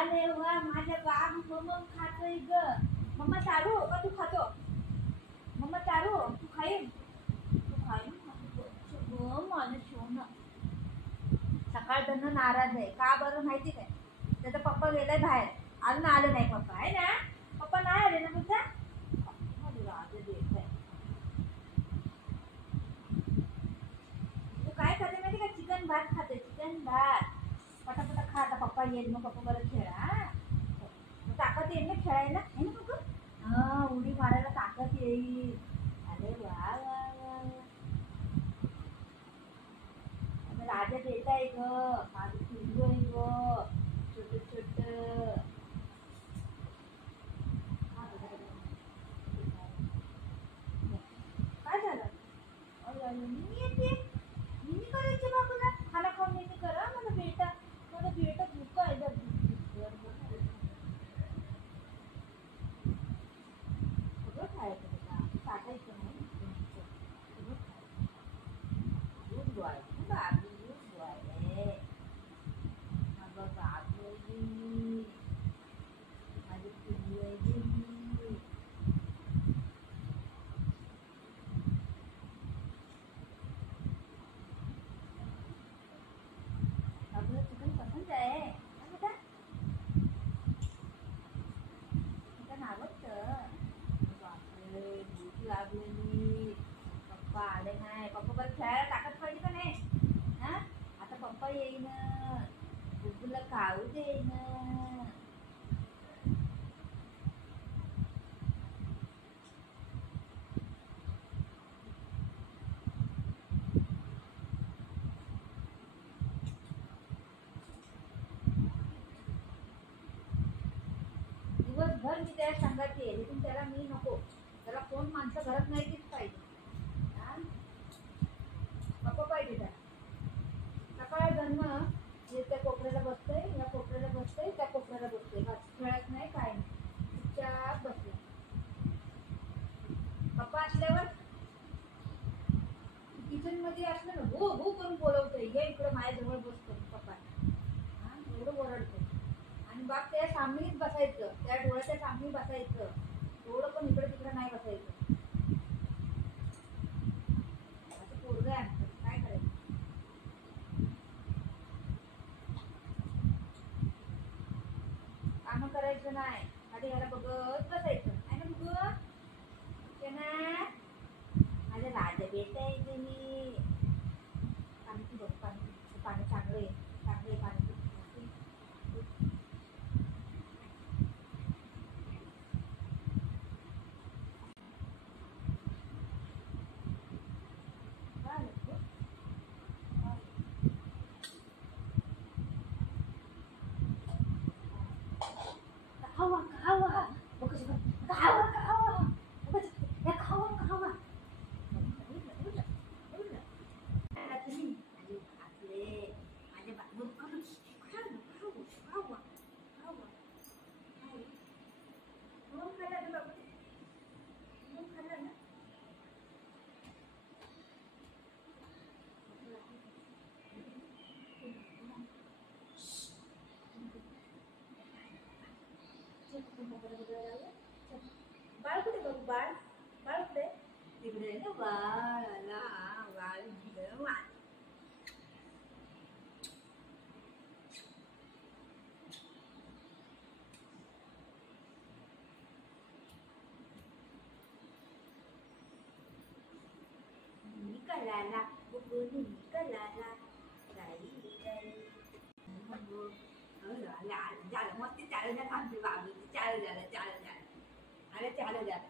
आले वा माझ्या बाग मम्मा खातोय ग. मम्मा चारू का तू खातो? मम्मा चारू तू खाईन? तू खाईन ग माझं सोनं. सकाळपासून नाराज आहे का बरं माहिती काय? त्याचा पप्पा गेलाय बाहेर, अजून आले नाही पप्पा आहे ना. पप्पा नाही आले ना तुझा. तू काय खाते माहिती का? चिकन भात खाते, चिकन भात. पटापटा खा, आता पप्पा येईल मग पप्पा बरं खेळा. ताकद येईल ना खेळायला, आहे ना पप्पा? हा उडी मारायला ताकद येईल. अरे वा वा वा. राजा देत आहे ग, माझं पिल्लू आहे ग, छोट छोट. काय झालं? मी येते, मी करायचे बाबूला खाना खाऊन मी करा. मला बेटा भूक आहे जर सगळं खायचं बेटा, टाकायचं नाही. दूध गोळायचं बाबू, दूध गोळायले. अगं बाबू माझी पिल्लू आहे गे. आपलं चिकन पसंत आहे बेटा, चिकन आवडतं. बापरे भूक लागलेली. पप्पा आले नाही, पप्पा बरं खेळायला टाकत पाहिजे का नाही? हा आता पप्पा येईन, बुबूला खाऊ देईन. दिवसभर मी त्याला सांगायचे, लेकिन त्याला मी नको. त्याला कोण माणसं घरात नाही तीच पाहिजे. पप्पा पाहिजे त्याला. सकाळ जन्म त्या कोपऱ्याला बसतंय, या कोपऱ्याला बसतंय, त्या कोपऱ्याला बसतंय, बस खेळत नाही काय नाही, चुपचाप बसले. पप्पा असल्यावर किचन मध्ये असलं ना हो हो करून बोलवतोय, ये इकडं माझ्याजवळ बसतो पप्पा. हा एवढं ओरडतो. आणि बाप त्या सामनेच बसायचं, त्या डोळ्याच्या सामने बसायचं. एवढं पण इकडे तिकडे नाही बसायचं. असं पोरगं आहे आमचं, काय करायचं? काम करायचं नाही, आधी ह्याला बघत बसायचं, आहे ना बघ. माझं राजा बेटा आहे तुम्ही. पाणी बघ, पाणी चांगलं आहे, चांगलं आहे पाणी. खावा खावा खावा खावा या खावा खावा. तुम्ही आपले माझ्या बाबू खावा खावा खावा. खाल्ला ना बाबू, खाल्ला ना. बाळ कुठे बघू? बाळ बाळ कुठे? तिकडे ना बाळाला बाळ दिलं. निकलाला बुबू निकलाला गाई गाई. झालं मस्त चालू झालं आमचे बाबू, चालू झालं चालू झालं. अरे चालू झालं.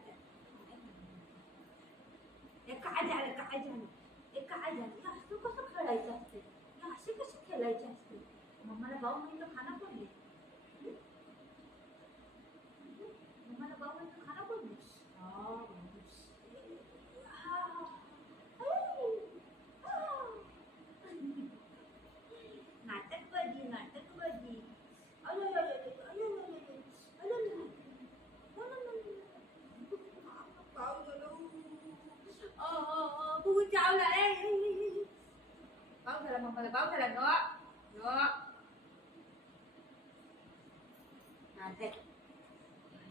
हे काय झालं काय झालं? हे काय झालं? असं कसं खेळायचं असते? असे कसे खेळायचे असते? मम्माला भाऊ म्हणलं खाना कोण दे? मम्माला भाऊ म्हणलं खाना कोण दे? नाटकबाजी नाटकबाजी. पाऊस झाला मम्माला, पाऊस झाला. हा दे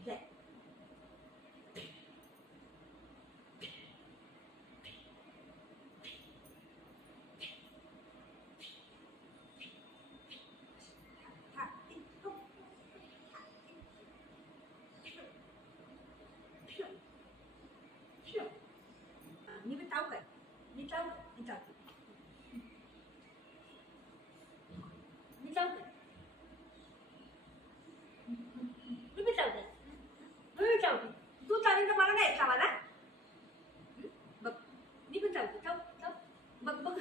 दे. मी पण चावू काय? मी चावते. मी चावते. मी चावते. मी पण चावते. मी चावते. तू चावीन तर मला नाही चावायला. बघ मी पण चावते. चाव चाव. बघ बघ.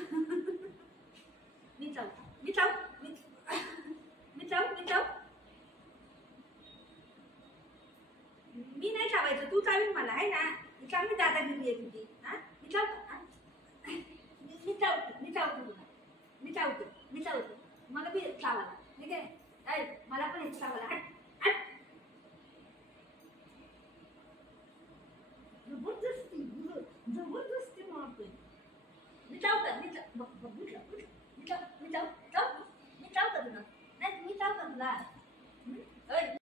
मी चावते. मी चाव. मी चाव. मी चाव. मी नाही चावायचं. तू चावीन मला आहे ना. चांगली दादागिरी आहे तुझी. हा मी चावते. मी चावते. मी चावते तुला. मी चावते. मी चावते. मला बी चावायला. ठीक आहे. मला पण एक चावायला.